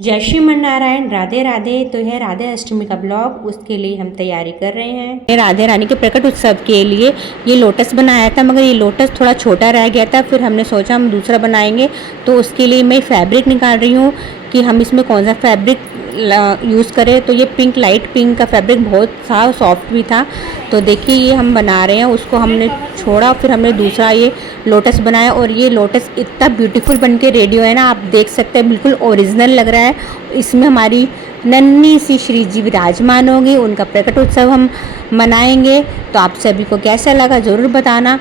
जय श्री नारायण, राधे राधे। तो यह राधे अष्टमी का ब्लॉग, उसके लिए हम तैयारी कर रहे हैं। राधे रानी के प्रकट उत्सव के लिए ये लोटस बनाया था, मगर ये लोटस थोड़ा छोटा रह गया था। फिर हमने सोचा हम दूसरा बनाएंगे, तो उसके लिए मैं फैब्रिक निकाल रही हूँ कि हम इसमें कौन सा फैब्रिक यूज़ करें। तो ये पिंक, लाइट पिंक का फैब्रिक बहुत था, सॉफ्ट भी था। तो देखिए ये हम बना रहे हैं, उसको हमने छोड़ा, फिर हमने दूसरा ये लोटस बनाया। और ये लोटस इतना ब्यूटीफुल बन के रेडी है ना, आप देख सकते हैं, बिल्कुल ओरिजिनल लग रहा है। इसमें हमारी नन्ही सी श्री जी विराजमान होगी, उनका प्रकट उत्सव हम मनाएंगे। तो आप सभी को कैसा लगा ज़रूर बताना।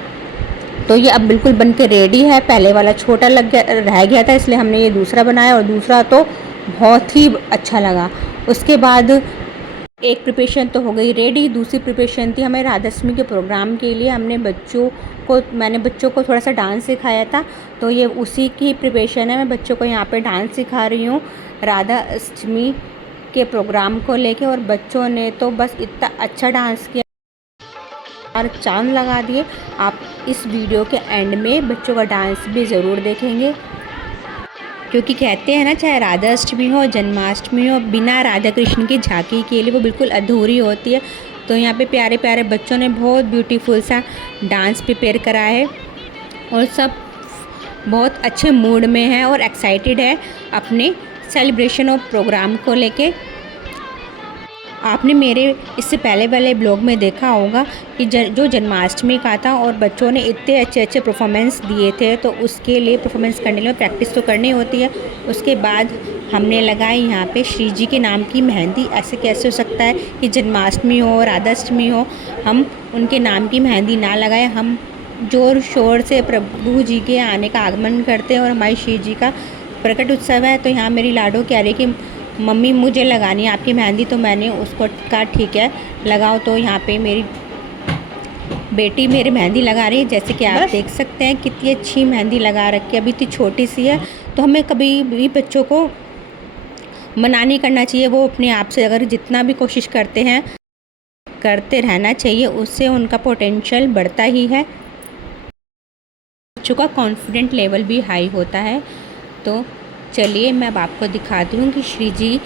तो ये अब बिल्कुल बन के रेडी है। पहले वाला छोटा रह गया था, इसलिए हमने ये दूसरा बनाया, और दूसरा तो बहुत ही अच्छा लगा। उसके बाद एक प्रिपरेशन तो हो गई रेडी, दूसरी प्रिपरेशन थी हमें राधाष्टमी के प्रोग्राम के लिए। मैंने बच्चों को थोड़ा सा डांस सिखाया था, तो ये उसी की प्रिपरेशन है। मैं बच्चों को यहाँ पे डांस सिखा रही हूँ राधा अष्टमी के प्रोग्राम को लेके। और बच्चों ने तो बस इतना अच्छा डांस किया और चांद लगा दिए। आप इस वीडियो के एंड में बच्चों का डांस भी ज़रूर देखेंगे, क्योंकि कहते हैं ना, चाहे राधा अष्टमी हो, जन्माष्टमी हो, बिना राधा कृष्ण की झांकी के लिए वो बिल्कुल अधूरी होती है। तो यहाँ पे प्यारे प्यारे बच्चों ने बहुत ब्यूटीफुल सा डांस प्रिपेयर करा है, और सब बहुत अच्छे मूड में है और एक्साइटेड है अपने सेलिब्रेशन और प्रोग्राम को लेके। आपने मेरे इससे पहले वाले ब्लॉग में देखा होगा कि जो जन्माष्टमी का था, और बच्चों ने इतने अच्छे अच्छे परफॉर्मेंस दिए थे। तो उसके लिए परफॉर्मेंस करने के लिए प्रैक्टिस तो करनी होती है। उसके बाद हमने लगाई यहाँ पे श्री जी के नाम की मेहंदी। ऐसे कैसे हो सकता है कि जन्माष्टमी हो, राधाष्टमी हो, हम उनके नाम की मेहंदी ना लगाएं। हम जोर शोर से प्रभु जी के आने का आगमन करते हैं, और हमारी श्री जी का प्रकट उत्सव है। तो यहाँ मेरी लाडो कह रही कि मम्मी मुझे लगानी है आपकी मेहंदी। तो मैंने उसको कहा ठीक है लगाओ। तो यहाँ पे मेरी बेटी मेरी मेहंदी लगा रही है। जैसे कि आप देख सकते हैं कितनी अच्छी मेहंदी लगा रखी है। अभी इतनी छोटी सी है, तो हमें कभी भी बच्चों को मना नहीं करना चाहिए। वो अपने आप से अगर जितना भी कोशिश करते हैं, करते रहना चाहिए, उससे उनका पोटेंशियल बढ़ता ही है। बच्चों का कॉन्फिडेंट लेवल भी हाई होता है। तो चलिए मैं अब आपको दिखाती हूँ कि श्री जी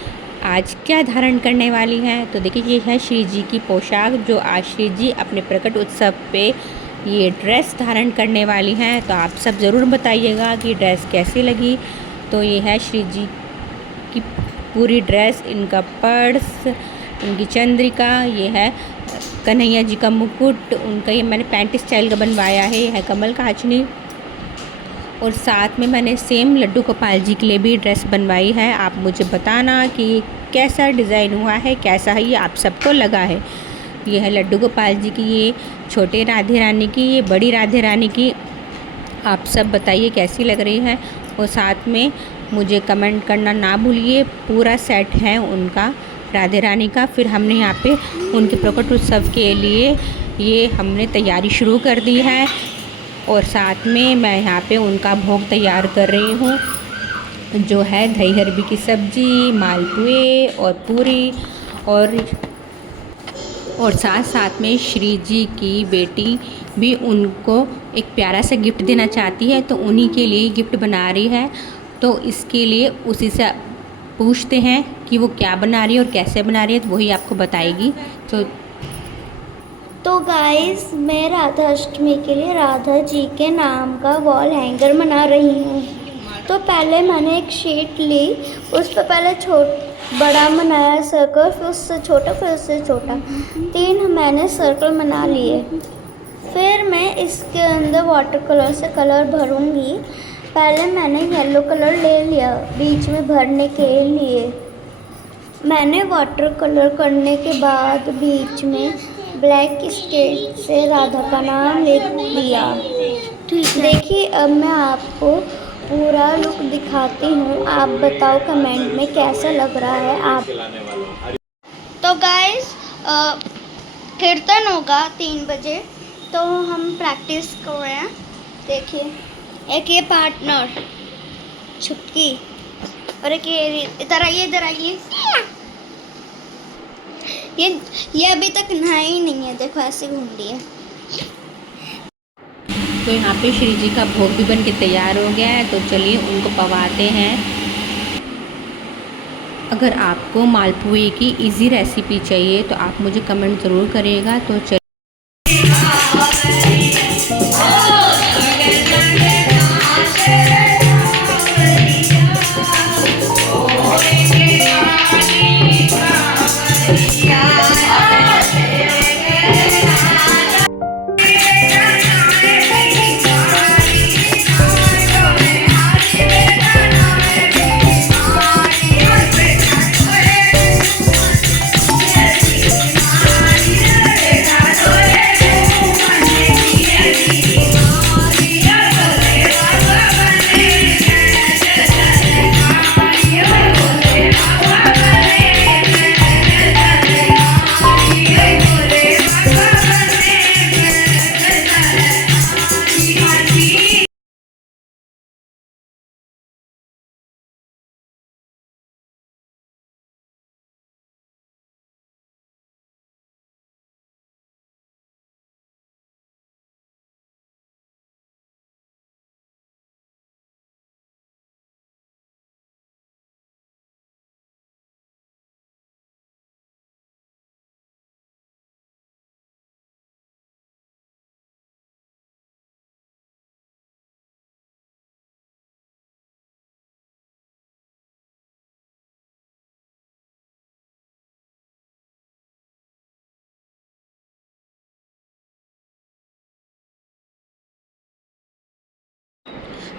आज क्या धारण करने वाली हैं। तो देखिए ये है श्री जी की पोशाक, जो आज श्री जी अपने प्रकट उत्सव पे ये ड्रेस धारण करने वाली हैं। तो आप सब ज़रूर बताइएगा कि ड्रेस कैसी लगी। तो ये है श्री जी की पूरी ड्रेस, इनका पर्स, इनकी चंद्रिका, ये है कन्हैया जी का मुकुट, उनका ये मैंने पैंट स्टाइल का बनवाया है। यह है कमल काचनी, और साथ में मैंने सेम लड्डू गोपाल जी के लिए भी ड्रेस बनवाई है। आप मुझे बताना कि कैसा डिज़ाइन हुआ है, कैसा है, ये आप सबको लगा है। ये है लड्डू गोपाल जी की, ये छोटे राधे रानी की, ये बड़ी राधे रानी की। आप सब बताइए कैसी लग रही है, और साथ में मुझे कमेंट करना ना भूलिए। पूरा सेट है उनका राधे रानी का। फिर हमने यहाँ पे उनके प्रकट उत्सव के लिए ये हमने तैयारी शुरू कर दी है, और साथ में मैं यहाँ पे उनका भोग तैयार कर रही हूँ, जो है दही अरबी की सब्ज़ी, मालपुए और पूरी, और साथ साथ में श्री जी की बेटी भी उनको एक प्यारा सा गिफ्ट देना चाहती है। तो उन्हीं के लिए गिफ्ट बना रही है। तो इसके लिए उसी से पूछते हैं कि वो क्या बना रही है और कैसे बना रही है, तो वही आपको बताएगी। तो गाइस, मैं राधा अष्टमी के लिए राधा जी के नाम का वॉल हैंगर बना रही हूँ। तो पहले मैंने एक शीट ली, उस पर पहले बड़ा बनाया सर्कल, फिर उससे छोटा, फिर उससे छोटा, 3 मैंने सर्कल बना लिए। फिर मैं इसके अंदर वाटर कलर से कलर भरूंगी। पहले मैंने येलो कलर ले लिया बीच में भरने के लिए। मैंने वाटर कलर करने के बाद बीच में ब्लैक स्केच से राधा का नाम लिख दिया। देखिए अब मैं आपको पूरा लुक दिखाती हूँ। आप बताओ कमेंट में कैसा लग रहा है आप। तो गाइस, कीर्तन होगा 3 बजे, तो हम प्रैक्टिस कर रहे हैं। देखिए, एक ये पार्टनर छुटकी, और एक ये इधर आइए। ये अभी तक नहाई नहीं है, देखो ऐसे घूम रही है। तो यहाँ पे श्री जी का भोग भी बन के तैयार हो गया है। तो चलिए उनको पवाते हैं। अगर आपको मालपुए की इजी रेसिपी चाहिए तो आप मुझे कमेंट ज़रूर करिएगा। तो चलिए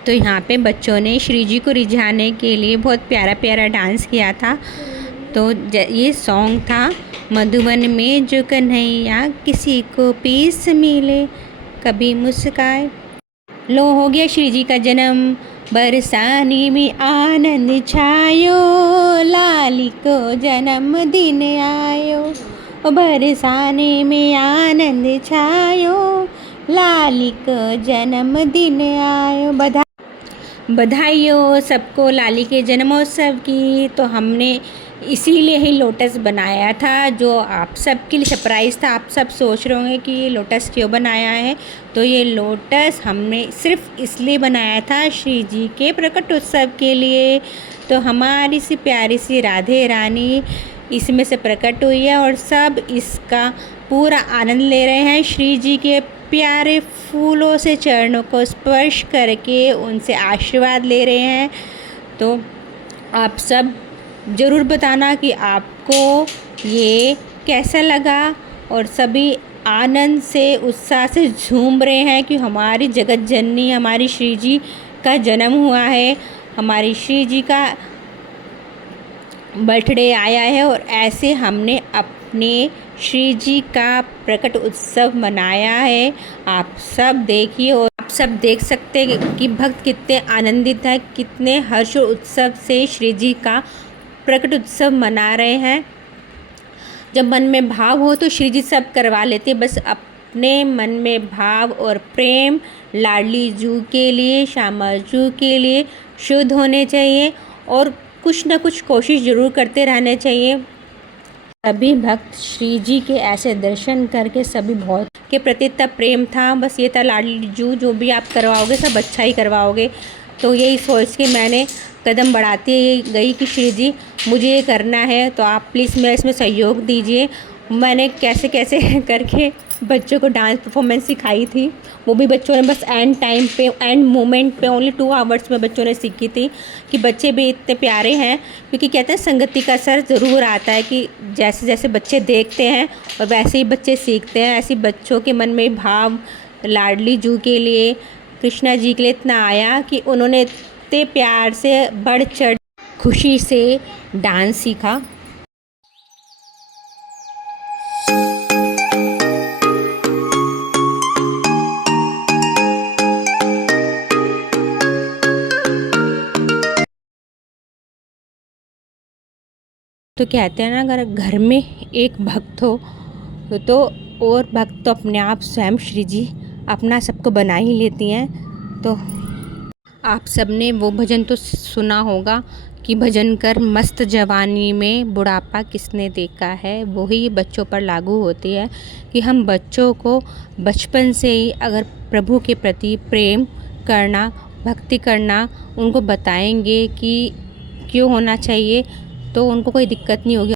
तो यहाँ पे बच्चों ने श्री जी को रिझाने के लिए बहुत प्यारा प्यारा डांस किया था। तो ये सॉन्ग था, मधुबन में जो कन्हैया किसी को पीस मिले कभी मुस्काए। लो हो गया श्री जी का जन्म, बरसाने में आनंद छायो, लाली को जन्म दिन आयो। बरसाने में आनंद छायो, लाली को जन्म दिन आयो। बधाइयों सबको लाली के जन्मोत्सव की। तो हमने इसीलिए ही लोटस बनाया था, जो आप सब के लिए सरप्राइज़ था। आप सब सोच रहे होंगे कि ये लोटस क्यों बनाया है। तो ये लोटस हमने सिर्फ इसलिए बनाया था श्री जी के प्रकट उत्सव के लिए। तो हमारी सी प्यारी सी राधे रानी इसमें से प्रकट हुई है और सब इसका पूरा आनंद ले रहे हैं। श्री जी के प्यारे फूलों से चरणों को स्पर्श करके उनसे आशीर्वाद ले रहे हैं। तो आप सब ज़रूर बताना कि आपको ये कैसा लगा। और सभी आनंद से उत्साह से झूम रहे हैं कि हमारी जगत जननी हमारी श्री जी का जन्म हुआ है, हमारी श्री जी का बर्थडे आया है। और ऐसे हमने अपने श्री जी का प्रकट उत्सव मनाया है। आप सब देखिए और आप सब देख सकते हैं कि भक्त कितने आनंदित हैं, कितने हर्ष और उत्सव से श्री जी का प्रकट उत्सव मना रहे हैं। जब मन में भाव हो तो श्री जी सब करवा लेते, बस अपने मन में भाव और प्रेम लाडली जू के लिए, श्यामा जू के लिए शुद्ध होने चाहिए और कुछ ना कुछ कोशिश ज़रूर करते रहने चाहिए। सभी भक्त श्री जी के ऐसे दर्शन करके सभी बहुत के प्रति इतना प्रेम था। बस ये था लाडली जू, जो भी आप करवाओगे सब अच्छा ही करवाओगे। तो यही सोच के मैंने कदम बढ़ाती गई कि श्री जी मुझे ये करना है, तो आप प्लीज़ मेरा इसमें सहयोग दीजिए। मैंने कैसे कैसे करके बच्चों को डांस परफॉर्मेंस सिखाई थी, वो भी बच्चों ने बस एंड टाइम पे, एंड मोमेंट पे, ओनली 2 आवर्स में बच्चों ने सीखी थी। कि बच्चे भी इतने प्यारे हैं, क्योंकि कहते हैं संगति का असर ज़रूर आता है कि जैसे जैसे बच्चे देखते हैं और वैसे ही बच्चे सीखते हैं। ऐसे बच्चों के मन में भाव लाडली जू के लिए, कृष्णा जी के लिए इतना आया कि उन्होंने इतने प्यार से बढ़ चढ़ खुशी से डांस सीखा। तो कहते हैं ना, अगर घर में एक भक्त हो तो और भक्त तो अपने आप स्वयं श्री जी अपना सबको बना ही लेती हैं। तो आप सबने वो भजन तो सुना होगा कि भजन कर मस्त जवानी में बुढ़ापा किसने देखा है। वही बच्चों पर लागू होती है कि हम बच्चों को बचपन से ही अगर प्रभु के प्रति प्रेम करना, भक्ति करना उनको बताएंगे कि क्यों होना चाहिए, तो उनको कोई दिक्कत नहीं होगी।